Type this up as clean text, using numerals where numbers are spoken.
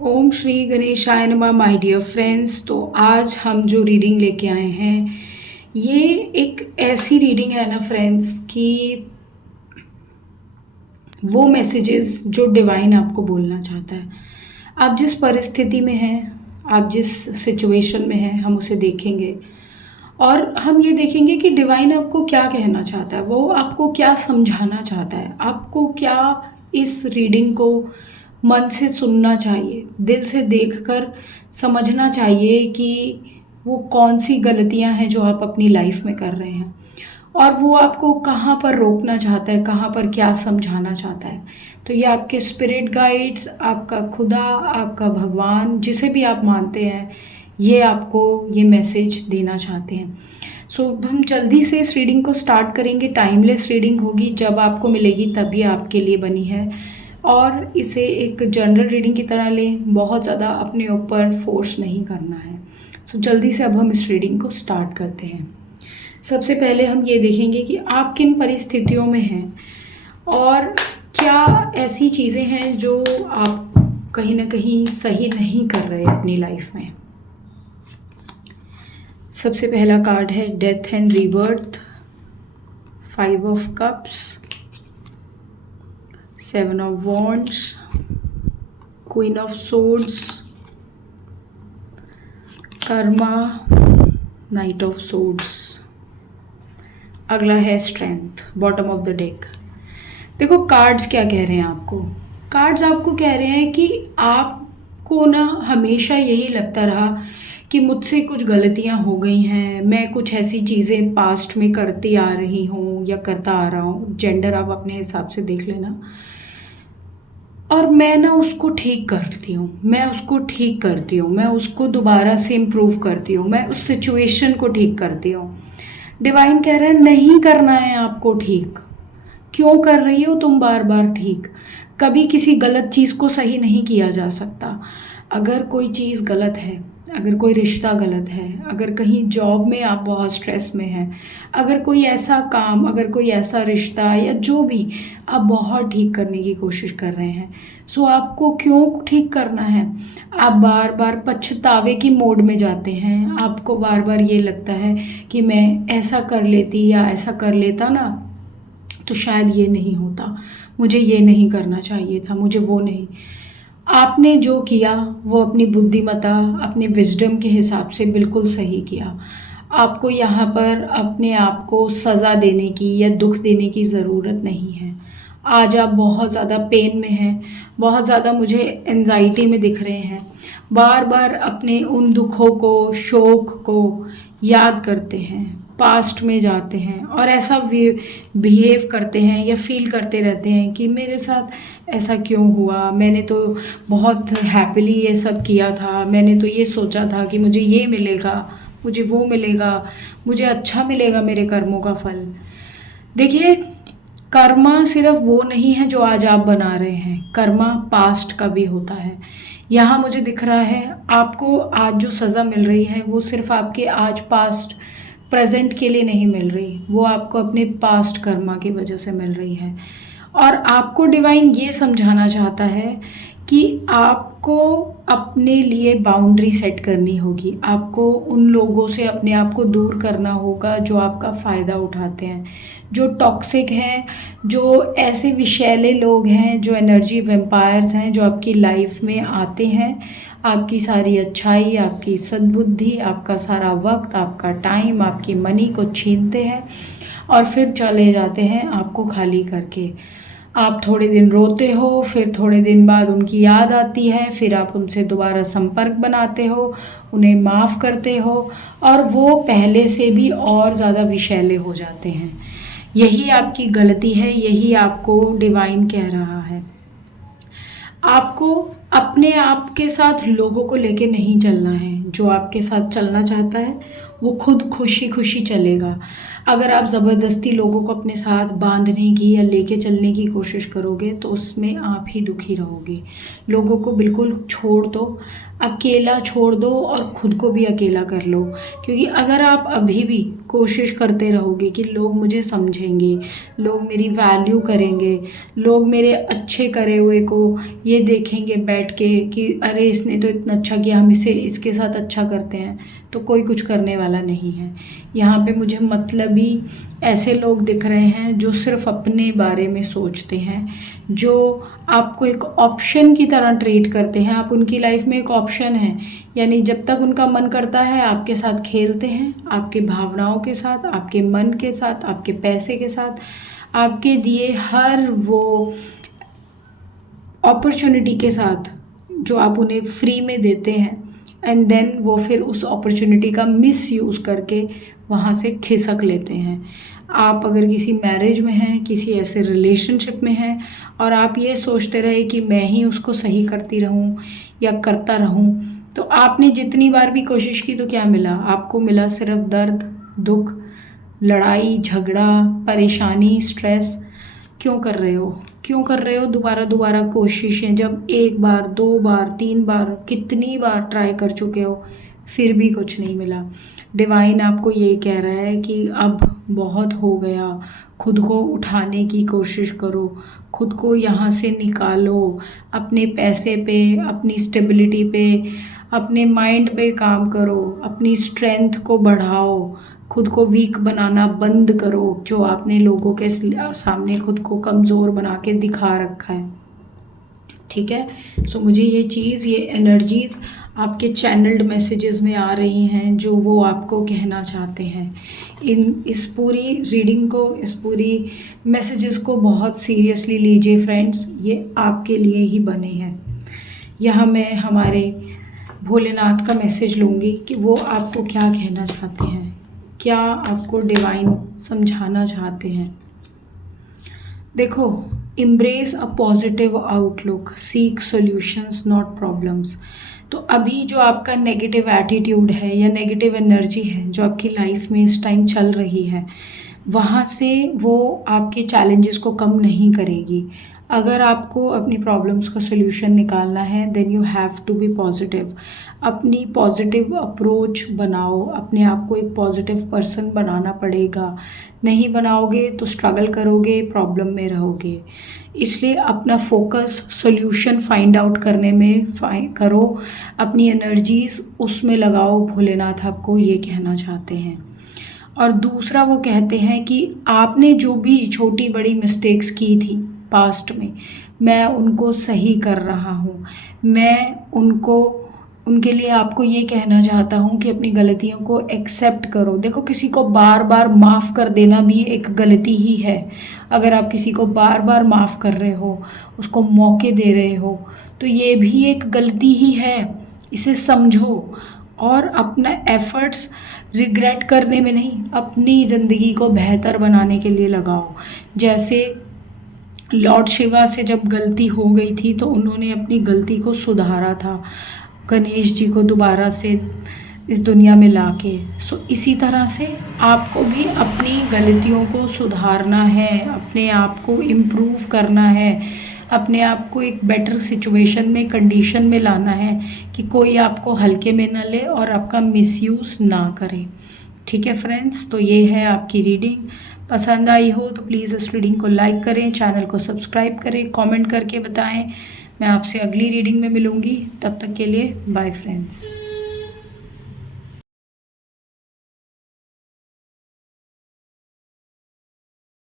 ओम श्री गणेशाय नमः my dear friends. तो आज हम जो रीडिंग लेके आए हैं ये एक ऐसी रीडिंग है ना फ्रेंड्स कि वो मैसेजेस जो डिवाइन आपको बोलना चाहता है। आप जिस परिस्थिति में हैं, आप जिस सिचुएशन में हैं, हम उसे देखेंगे और हम ये देखेंगे कि डिवाइन आपको क्या कहना चाहता है, वो आपको क्या समझाना चाहता है, आपको क्या इस रीडिंग को मन से सुनना चाहिए, दिल से देखकर समझना चाहिए कि वो कौन सी गलतियां हैं जो आप अपनी लाइफ में कर रहे हैं और वो आपको कहाँ पर रोकना चाहता है, कहाँ पर क्या समझाना चाहता है। तो ये आपके स्पिरिट गाइड्स, आपका खुदा, आपका भगवान, जिसे भी आप मानते हैं, ये आपको ये मैसेज देना चाहते हैं। सो हम जल्दी से इस रीडिंग को स्टार्ट करेंगे। टाइमलेस रीडिंग होगी, जब आपको मिलेगी तभी आपके लिए बनी है और इसे एक जनरल रीडिंग की तरह लें, बहुत ज़्यादा अपने ऊपर फोर्स नहीं करना है। सो जल्दी से अब हम इस रीडिंग को स्टार्ट करते हैं। सबसे पहले हम ये देखेंगे कि आप किन परिस्थितियों में हैं और क्या ऐसी चीज़ें हैं जो आप कहीं ना कहीं सही नहीं कर रहे अपनी लाइफ में। सबसे पहला कार्ड है death and rebirth, 5 of cups, 7 of wands, queen of swords, Karma, night of swords. अगला है strength, bottom of the deck. देखो कार्ड्स क्या कह रहे हैं आपको। कार्ड्स आपको कह रहे हैं कि आपको ना हमेशा यही लगता रहा कि मुझसे कुछ गलतियां हो गई हैं, मैं कुछ ऐसी चीज़ें पास्ट में करती आ रही हूँ या करता आ रहा हूँ, जेंडर आप अपने हिसाब से देख लेना, और मैं ना उसको ठीक करती हूँ, मैं उसको दोबारा से इम्प्रूव करती हूँ, मैं उस सिचुएशन को ठीक करती हूँ। डिवाइन कह रहा है नहीं करना है आपको ठीक। क्यों कर रही हो तुम बार बार ठीक? कभी किसी गलत चीज़ को सही नहीं किया जा सकता। अगर कोई चीज़ गलत है, अगर कोई रिश्ता गलत है, अगर कहीं जॉब में आप बहुत स्ट्रेस में हैं, अगर कोई ऐसा काम, अगर कोई ऐसा रिश्ता या जो भी आप बहुत ठीक करने की कोशिश कर रहे हैं, सो आपको क्यों ठीक करना है? आप बार बार पछतावे की मोड में जाते हैं, आपको बार बार ये लगता है कि मैं ऐसा कर लेती या ऐसा कर लेता ना तो शायद ये नहीं होता, मुझे ये नहीं करना चाहिए था, मुझे वो नहीं। आपने जो किया वो अपनी बुद्धिमत्ता, अपने विजडम के हिसाब से बिल्कुल सही किया। आपको यहाँ पर अपने आप को सज़ा देने की या दुख देने की ज़रूरत नहीं है। आज आप बहुत ज़्यादा पेन में हैं, बहुत ज़्यादा मुझे एंजाइटी में दिख रहे हैं, बार बार अपने उन दुखों को, शोक को याद करते हैं, पास्ट में जाते हैं और ऐसा बिहेव करते हैं या फील करते रहते हैं कि मेरे साथ ऐसा क्यों हुआ, मैंने तो बहुत हैप्पीली ये सब किया था, मैंने तो ये सोचा था कि मुझे ये मिलेगा, मुझे वो मिलेगा, मुझे अच्छा मिलेगा मेरे कर्मों का फल। देखिए, कर्मा सिर्फ वो नहीं है जो आज आप बना रहे हैं, कर्मा पास्ट का भी होता है। यहाँ मुझे दिख रहा है आपको आज जो सज़ा मिल रही है वो सिर्फ आपके आज पास्ट प्रेजेंट के लिए नहीं मिल रही, वो आपको अपने पास्ट कर्मा की वजह से मिल रही है। और आपको डिवाइन ये समझाना चाहता है कि आपको अपने लिए बाउंड्री सेट करनी होगी, आपको उन लोगों से अपने आप को दूर करना होगा जो आपका फ़ायदा उठाते हैं, जो टॉक्सिक हैं, जो ऐसे विषैले लोग हैं, जो एनर्जी वेम्पायर्स हैं, जो आपकी लाइफ में आते हैं, आपकी सारी अच्छाई, आपकी सद्बुद्धि, आपका सारा वक्त, आपका टाइम, आपकी मनी को छीनते हैं और फिर चले जाते हैं आपको खाली करके। आप थोड़े दिन रोते हो, फिर थोड़े दिन बाद उनकी याद आती है, फिर आप उनसे दोबारा संपर्क बनाते हो, उन्हें माफ़ करते हो और वो पहले से भी और ज़्यादा विषैले हो जाते हैं। यही आपकी गलती है, यही आपको डिवाइन कह रहा है। आपको अपने आप के साथ लोगों को लेके नहीं चलना है। जो आपके साथ चलना चाहता है वो खुद खुशी खुशी चलेगा। अगर आप ज़बरदस्ती लोगों को अपने साथ बांधने की या लेके चलने की कोशिश करोगे तो उसमें आप ही दुखी रहोगे। लोगों को बिल्कुल छोड़ दो, अकेला छोड़ दो और खुद को भी अकेला कर लो। क्योंकि अगर आप अभी भी कोशिश करते रहोगे कि लोग मुझे समझेंगे, लोग मेरी वैल्यू करेंगे, लोग मेरे अच्छे करे हुए को ये देखेंगे बैठ के कि अरे इसने तो इतना अच्छा किया, हम इसे इसके साथ अच्छा करते हैं, तो कोई कुछ करने वाला नहीं है। यहाँ पे मुझे मतलबी ऐसे लोग दिख रहे हैं जो सिर्फ अपने बारे में सोचते हैं, जो आपको एक ऑप्शन की तरह ट्रीट करते हैं। आप उनकी लाइफ में एक ऑप्शन है, यानी जब तक उनका मन करता है आपके साथ खेलते हैं, आपकी भावनाओं के साथ, आपके मन के साथ, आपके पैसे के साथ, आपके दिए हर वो अपॉर्चुनिटी के साथ जो आप उन्हें फ्री में देते हैं, एंड देन वो फिर उस अपॉर्चुनिटी का मिस यूज़ करके वहाँ से खिसक लेते हैं। आप अगर किसी मैरिज में हैं, किसी ऐसे रिलेशनशिप में हैं और आप ये सोचते रहे कि मैं ही उसको सही करती रहूं या करता रहूं, तो आपने जितनी बार भी कोशिश की तो क्या मिला? आपको मिला सिर्फ दर्द, दुख, लड़ाई झगड़ा, परेशानी, स्ट्रेस। क्यों कर रहे हो? क्यों कर रहे हो दोबारा दोबारा कोशिशें, जब एक बार, दो बार, तीन बार, कितनी बार ट्राई कर चुके हो फिर भी कुछ नहीं मिला? डिवाइन आपको ये कह रहा है कि अब बहुत हो गया, खुद को उठाने की कोशिश करो, खुद को यहाँ से निकालो, अपने पैसे पे, अपनी स्टेबिलिटी पे, अपने माइंड पे काम करो, अपनी स्ट्रेंथ को बढ़ाओ, खुद को वीक बनाना बंद करो, जो आपने लोगों के सामने खुद को कमज़ोर बना के दिखा रखा है। ठीक है, सो मुझे ये चीज़, ये एनर्जीज़ आपके चैनल्ड मैसेजेस में आ रही हैं जो वो आपको कहना चाहते हैं। इस पूरी रीडिंग को, इस पूरी मैसेजेस को बहुत सीरियसली लीजिए फ्रेंड्स, ये आपके लिए ही बने हैं। यहाँ मैं हमारे भोलेनाथ का मैसेज लूँगी कि वो आपको क्या कहना चाहते हैं, क्या आपको डिवाइन समझाना चाहते हैं। देखो, embrace a positive outlook, seek solutions not problems। तो अभी जो आपका नेगेटिव एटीट्यूड है या नेगेटिव एनर्जी है जो आपकी लाइफ में इस टाइम चल रही है, वहाँ से वो आपके चैलेंजेस को कम नहीं करेगी। अगर आपको अपनी प्रॉब्लम्स का सोल्यूशन निकालना है then you have to be positive. अपनी पॉजिटिव अप्रोच बनाओ, अपने आप को एक पॉजिटिव पर्सन बनाना पड़ेगा। नहीं बनाओगे तो स्ट्रगल करोगे, प्रॉब्लम में रहोगे। इसलिए अपना फोकस सोल्यूशन फाइंड आउट करने में करो, अपनी एनर्जीज़ उसमें लगाओ। भोलेनाथ आपको ये कहना चाहते हैं। और दूसरा वो कहते हैं कि आपने जो भी छोटी बड़ी मिस्टेक्स की थी पास्ट में, मैं उनको सही कर रहा हूँ। मैं उनके लिए आपको ये कहना चाहता हूँ कि अपनी गलतियों को एक्सेप्ट करो। देखो, किसी को बार बार माफ़ कर देना भी एक गलती ही है। अगर आप किसी को बार बार माफ़ कर रहे हो, उसको मौके दे रहे हो, तो ये भी एक गलती ही है। इसे समझो और अपना एफ़र्ट्स रिग्रेट करने में नहीं, अपनी ज़िंदगी को बेहतर बनाने के लिए लगाओ। जैसे लॉर्ड शिवा से जब गलती हो गई थी तो उन्होंने अपनी गलती को सुधारा था, गणेश जी को दोबारा से इस दुनिया में लाके। सो इसी तरह से आपको भी अपनी गलतियों को सुधारना है, अपने आप को इम्प्रूव करना है, अपने आप को एक बेटर सिचुएशन में, कंडीशन में लाना है कि कोई आपको हल्के में ना ले और आपका मिसयूज़ ना करे। ठीक है फ्रेंड्स, तो ये है आपकी रीडिंग। पसंद आई हो तो प्लीज़ इस रीडिंग को लाइक करें, चैनल को सब्सक्राइब करें, कमेंट करके बताएं। मैं आपसे अगली रीडिंग में मिलूँगी, तब तक के लिए बाय फ्रेंड्स।